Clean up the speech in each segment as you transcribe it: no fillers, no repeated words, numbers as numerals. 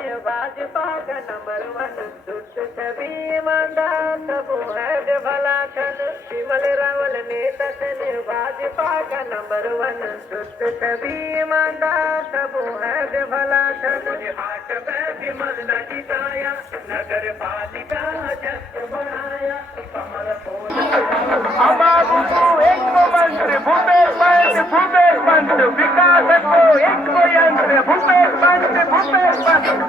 भाजपा का नंबर 1 दुष्ट छवि ईमानदार सब है भला छन विमल रावल नेता चले भाजपा का नंबर 1 दुष्ट छवि ईमानदार सब है भला छन हाट में विमल न जिताया नगर पालिका जस बनाया कमल एक को मंत्र भूपेश पंत विकास को एक को यंत्र भूपेश पंत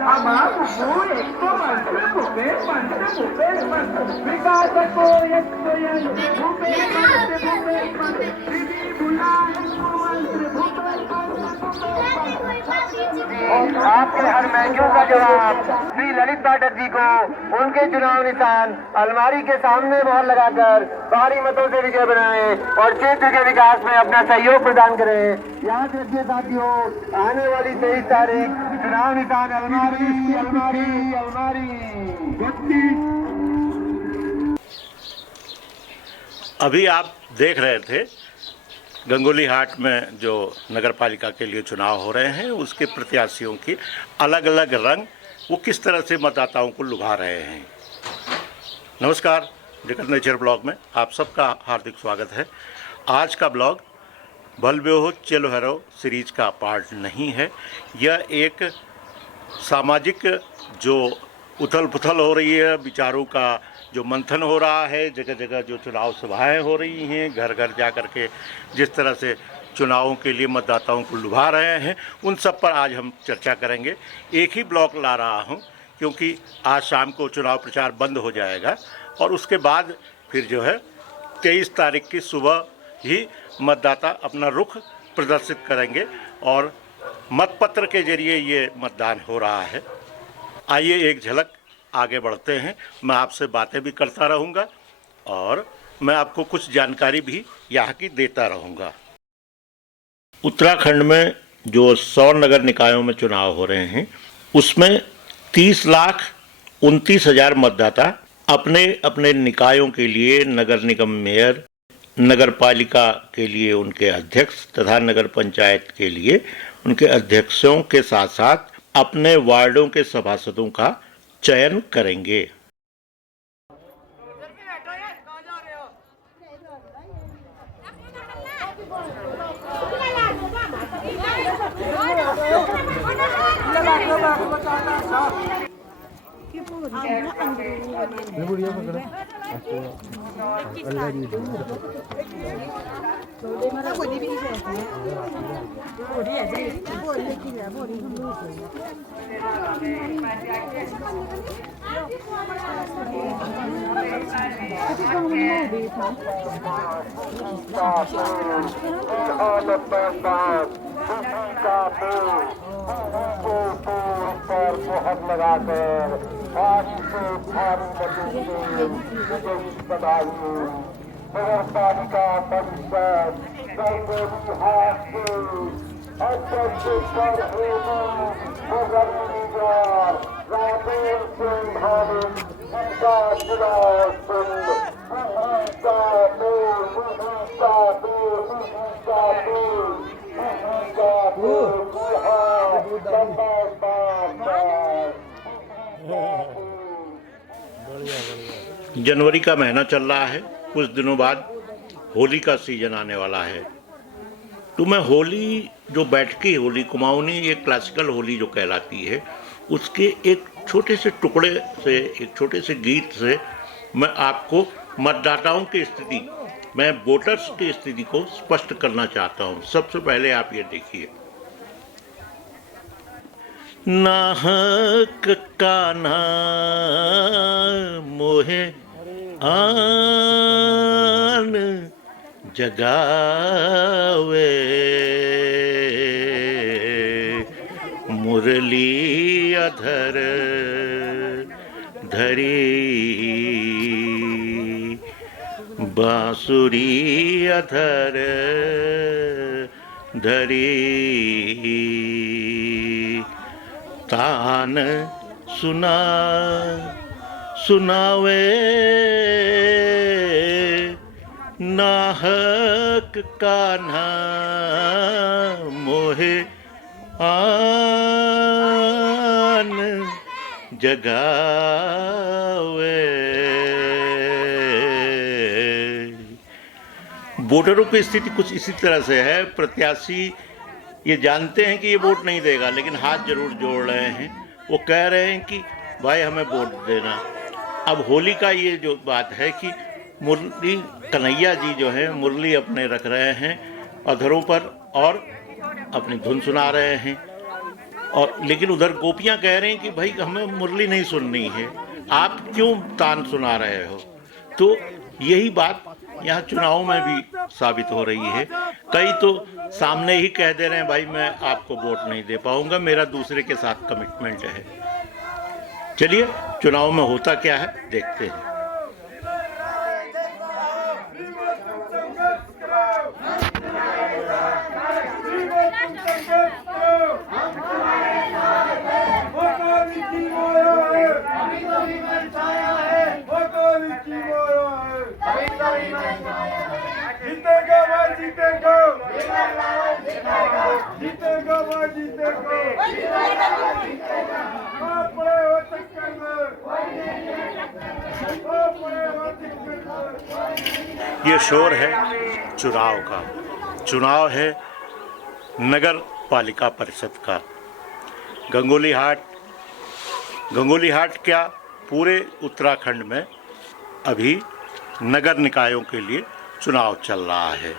हमारे एक को मंत्र भूपेश पंत विकास को एक को यंत्र भूपेश पंत दीदी बुला एक को मंत्र भूपेश आपके हर महंगियों का जवाब श्री ललित पाठक जी को उनके चुनाव निशान अलमारी के सामने मोहर लगाकर भारी मतों से विजय बनाएं और क्षेत्र के विकास में अपना सहयोग प्रदान करें। याद रखिए साथियों, आने वाली 23 तारीख चुनाव निशान अलमारी अलमारी अलमारी। अभी आप देख रहे थे गंगोली हाट में जो नगर पालिका के लिए चुनाव हो रहे हैं उसके प्रत्याशियों की अलग अलग रंग वो किस तरह से मतदाताओं को लुभा रहे हैं। नमस्कार, डिकर नेचर ब्लॉग में आप सबका हार्दिक स्वागत है। आज का ब्लॉग भलब्योहो चलो हेरो सीरीज का पार्ट नहीं है। यह एक सामाजिक जो उथल पुथल हो रही है, विचारों का जो मंथन हो रहा है, जगह जगह जो चुनाव सभाएं हो रही हैं, घर घर जा कर के जिस तरह से चुनावों के लिए मतदाताओं को लुभा रहे हैं, उन सब पर आज हम चर्चा करेंगे। एक ही ब्लॉक ला रहा हूं क्योंकि आज शाम को चुनाव प्रचार बंद हो जाएगा और उसके बाद फिर जो है 23 तारीख की सुबह ही मतदाता अपना रुख प्रदर्शित करेंगे और मतपत्र के जरिए ये मतदान हो रहा है। आइए एक झलक आगे बढ़ते हैं। मैं आपसे बातें भी करता रहूँगा और मैं आपको कुछ जानकारी भी यहाँ की देता रहूँगा। उत्तराखंड में जो 100 नगर निकायों में चुनाव हो रहे हैं उसमें 30,29,000 मतदाता अपने अपने निकायों के लिए नगर निगम मेयर, नगर पालिका के लिए उनके अध्यक्ष तथा नगर पंचायत के लिए उनके अध्यक्षों के साथ साथ अपने वार्डों के सभासदों का चयन करेंगे। लगाकर आज से नगर पालिका परिषद गंगोली हाट के अध्यक्ष राजेश सिंह भारत उनका चुनाव जनवरी का महीना चल रहा है। कुछ दिनों बाद होली का सीजन आने वाला है। तो मैं होली जो बैठकी होली कुमाऊनी एक क्लासिकल होली जो कहलाती है उसके एक छोटे से टुकड़े से, एक छोटे से गीत से मैं आपको मतदाताओं की स्थिति, मैं वोटर्स की स्थिति को स्पष्ट करना चाहता हूँ। सबसे पहले आप ये देखिए। नाहक कान्हा मोहे आन जगावे मुरली अधर धरी बांसुरी अधर धरी तान सुनावे नाहक कान्हा मोहे आन जगावे। वोटरों की स्थिति कुछ इसी तरह से है। प्रत्याशी ये जानते हैं कि ये वोट नहीं देगा, लेकिन हाथ जरूर जोड़ रहे हैं। वो कह रहे हैं कि भाई हमें वोट देना। अब होली का ये जो बात है कि मुरली कन्हैया जी जो है मुरली अपने रख रहे हैं अधरों पर और अपनी धुन सुना रहे हैं, और लेकिन उधर गोपियां कह रहे हैं कि भाई हमें मुरली नहीं सुननी है, आप क्यों तान सुना रहे हो। तो यही बात यहाँ चुनाव में भी साबित हो रही है। कई तो सामने ही कह दे रहे हैं भाई मैं आपको वोट नहीं दे पाऊंगा, मेरा दूसरे के साथ कमिटमेंट है। चलिए चुनाव में होता क्या है देखते हैं। ये शोर है चुनाव का। चुनाव है नगर पालिका परिषद का। गंगोली हाट क्या पूरे उत्तराखंड में अभी नगर निकायों के लिए चुनाव चल रहा है,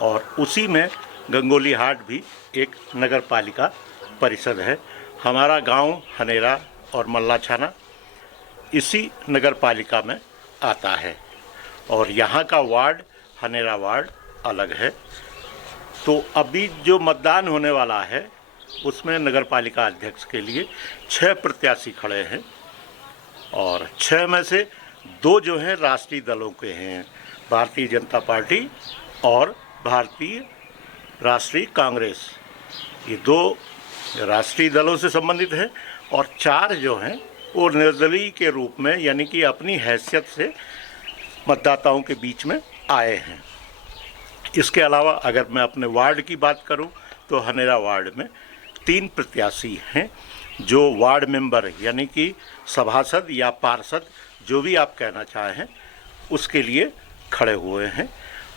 और उसी में गंगोली हाट भी एक नगर पालिका परिषद है। हमारा गांव हनेरा और मल्लाछाना इसी नगर पालिका में आता है, और यहाँ का वार्ड हनेरा वार्ड अलग है। तो अभी जो मतदान होने वाला है उसमें नगर पालिका अध्यक्ष के लिए 6 प्रत्याशी खड़े हैं, और 6 में से 2 जो हैं राष्ट्रीय दलों के हैं, भारतीय जनता पार्टी और भारतीय राष्ट्रीय कांग्रेस। ये 2 राष्ट्रीय दलों से संबंधित हैं, और 4 जो हैं वो निर्दलीय के रूप में यानी कि अपनी हैसियत से मतदाताओं के बीच में आए हैं। इसके अलावा अगर मैं अपने वार्ड की बात करूं तो हनेरा वार्ड में 3 प्रत्याशी हैं जो वार्ड मेंबर यानी कि सभासद या पार्षद जो भी आप कहना चाहें उसके लिए खड़े हुए हैं,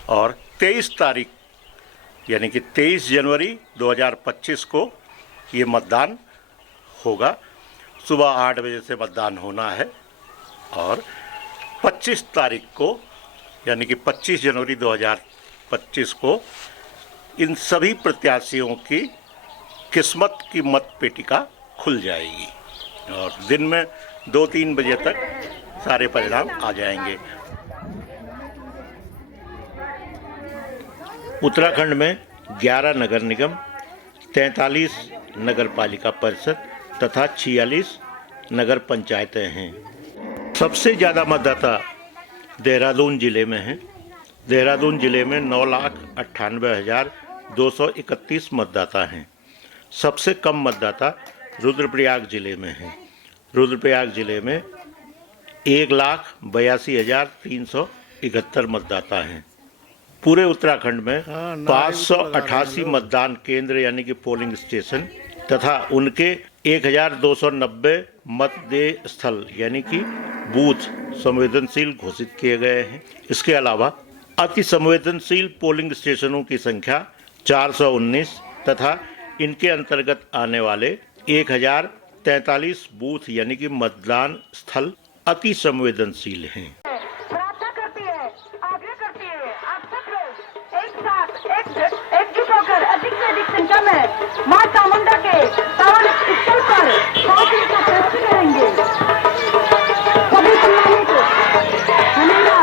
और 23 तारीख यानी कि 23 जनवरी 2025 को ये मतदान होगा। सुबह 8 बजे से मतदान होना है, और 25 तारीख को यानी कि 25 जनवरी 2025 को इन सभी प्रत्याशियों की किस्मत की मत पेटिका खुल जाएगी, और दिन में 2-3 बजे तक सारे परिणाम आ जाएंगे। उत्तराखंड में 11 नगर निगम, 43 नगर पालिका परिषद तथा 46 नगर पंचायतें हैं। सबसे ज़्यादा मतदाता देहरादून जिले में हैं। देहरादून जिले में 9,98,231 मतदाता हैं। सबसे कम मतदाता रुद्रप्रयाग जिले में हैं। रुद्रप्रयाग जिले में 1,82,371 मतदाता हैं। पूरे उत्तराखंड में 588 मतदान केंद्र यानी कि पोलिंग स्टेशन तथा उनके 1,290 मतदेय स्थल यानी कि बूथ संवेदनशील घोषित किए गए हैं। इसके अलावा अति संवेदनशील पोलिंग स्टेशनों की संख्या 419 तथा इनके अंतर्गत आने वाले 1,043 बूथ यानी कि मतदान स्थल अति संवेदनशील हैं। प्रार्थना करती है, आग्रह करती है, आप सब लोग एक साथ एकजुट होकर अधिक से अधिक संख्या में मां चामुंडा के पावन स्थल पर पहुंचने का प्रयत्न करेंगे। सभी सम्मानित हनेरा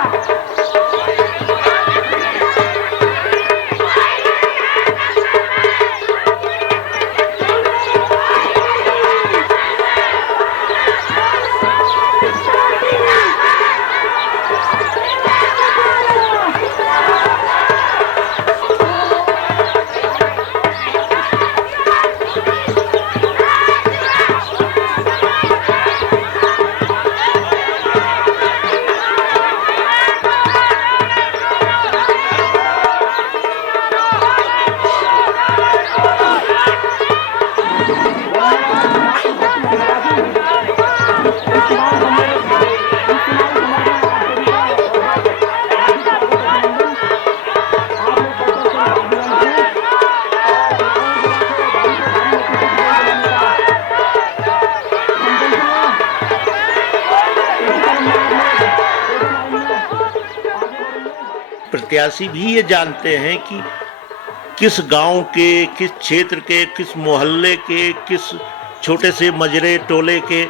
प्रत्याशी भी ये जानते हैं कि किस गांव के, किस क्षेत्र के, किस मोहल्ले के, किस छोटे से मजरे टोले के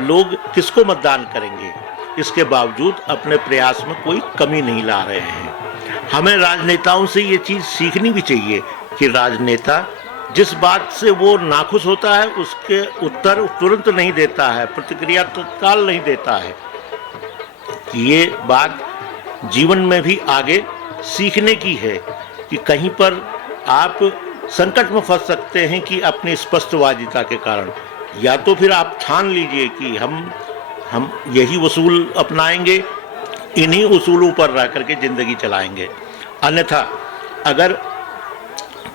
लोग किसको मतदान करेंगे। इसके बावजूद अपने प्रयास में कोई कमी नहीं ला रहे हैं। हमें राजनेताओं से ये चीज़ सीखनी भी चाहिए कि राजनेता जिस बात से वो नाखुश होता है उसके उत्तर तुरंत नहीं देता है, प्रतिक्रिया तत्काल नहीं देता है। ये बात जीवन में भी आगे सीखने की है कि कहीं पर आप संकट में फंस सकते हैं कि अपनी स्पष्टवादिता के कारण, या तो फिर आप ठान लीजिए कि हम यही उसूल अपनाएंगे, इन्हीं उसूलों पर रह करके ज़िंदगी चलाएंगे। अन्यथा अगर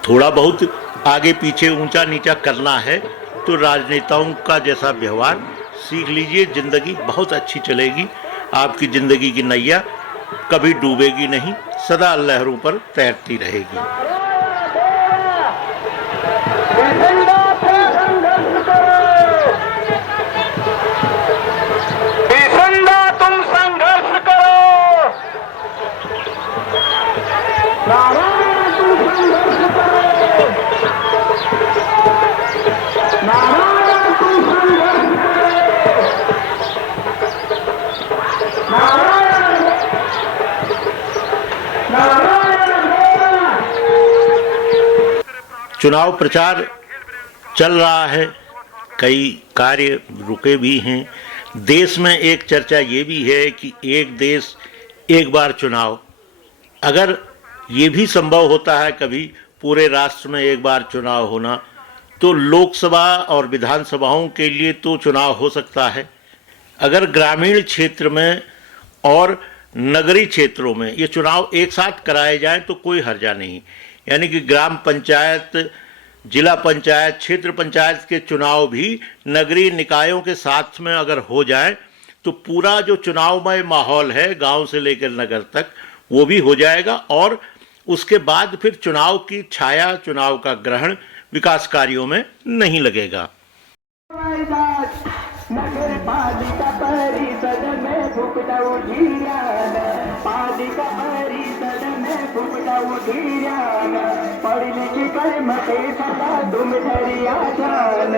थोड़ा बहुत आगे पीछे ऊंचा नीचा करना है तो राजनेताओं का जैसा व्यवहार सीख लीजिए, ज़िंदगी बहुत अच्छी चलेगी। आपकी ज़िंदगी की नैया कभी डूबेगी नहीं, सदा लहरों पर तैरती रहेगी। तुम संघर्ष करो, चुनाव प्रचार चल रहा है, कई कार्य रुके भी हैं। देश में एक चर्चा ये भी है कि एक देश एक बार चुनाव, अगर ये भी संभव होता है कभी पूरे राष्ट्र में एक बार चुनाव होना, तो लोकसभा और विधानसभाओं के लिए तो चुनाव हो सकता है। अगर ग्रामीण क्षेत्र में और नगरीय क्षेत्रों में ये चुनाव एक साथ कराए जाएं तो कोई हर्जा नहीं। यानी कि ग्राम पंचायत, जिला पंचायत, क्षेत्र पंचायत के चुनाव भी नगरीय निकायों के साथ में अगर हो जाए तो पूरा जो चुनावमय माहौल है गांव से लेकर नगर तक वो भी हो जाएगा, और उसके बाद फिर चुनाव की छाया, चुनाव का ग्रहण विकास कार्यों में नहीं लगेगा। नगर पालिका परिषद में फुकटा उठियान, पालिका परिषद में फुकटा उठियान, पढ़ लिखी कर मटे सदा तुम धरिया जान,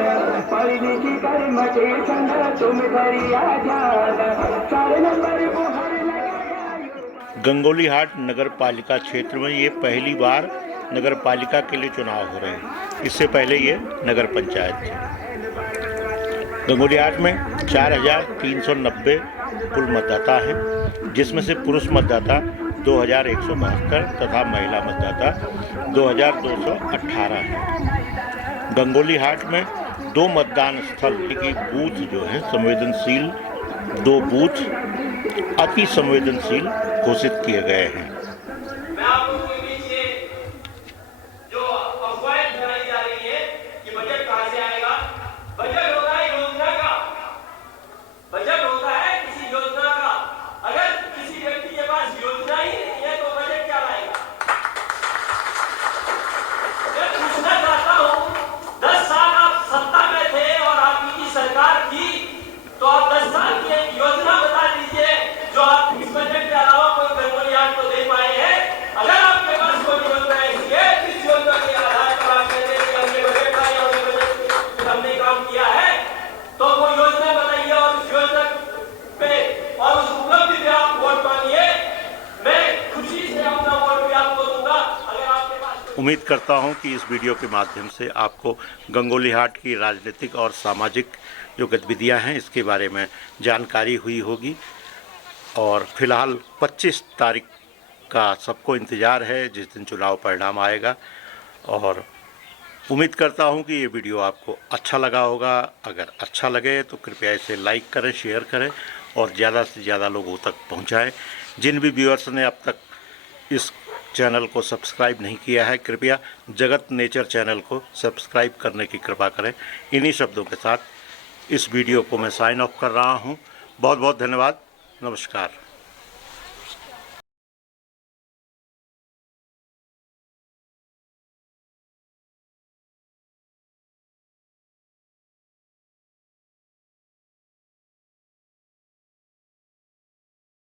पढ़ लिखी कर मटे सदा तुम धरिया जान, 4 नंबर को हर लगाया। गंगोलीहाट नगर पालिका क्षेत्र में ये पहली बार नगर पालिका के लिए चुनाव हो रहे हैं। इससे पहले ये नगर पंचायत थी। गंगोलीहाट में 4,390 कुल मतदाता हैं, जिसमें से पुरुष मतदाता 2,172 तथा महिला मतदाता 2,218 हैं। गंगोलीहाट में 2 मतदान स्थल की बूथ जो है संवेदनशील, 2 बूथ अति संवेदनशील घोषित किए गए हैं। उम्मीद करता हूं कि इस वीडियो के माध्यम से आपको गंगोलीहाट की राजनीतिक और सामाजिक जो गतिविधियां हैं इसके बारे में जानकारी हुई होगी। और फिलहाल 25 तारीख का सबको इंतज़ार है जिस दिन चुनाव परिणाम आएगा, और उम्मीद करता हूं कि ये वीडियो आपको अच्छा लगा होगा। अगर अच्छा लगे तो कृपया इसे लाइक करें, शेयर करें और ज़्यादा से ज़्यादा लोगों तक पहुंचाएं। जिन भी व्यूअर्स ने अब तक इस चैनल को सब्सक्राइब नहीं किया है, कृपया जगत नेचर चैनल को सब्सक्राइब करने की कृपा करें। इन्हीं शब्दों के साथ इस वीडियो को मैं साइन ऑफ कर रहा हूं। बहुत बहुत धन्यवाद। नमस्कार।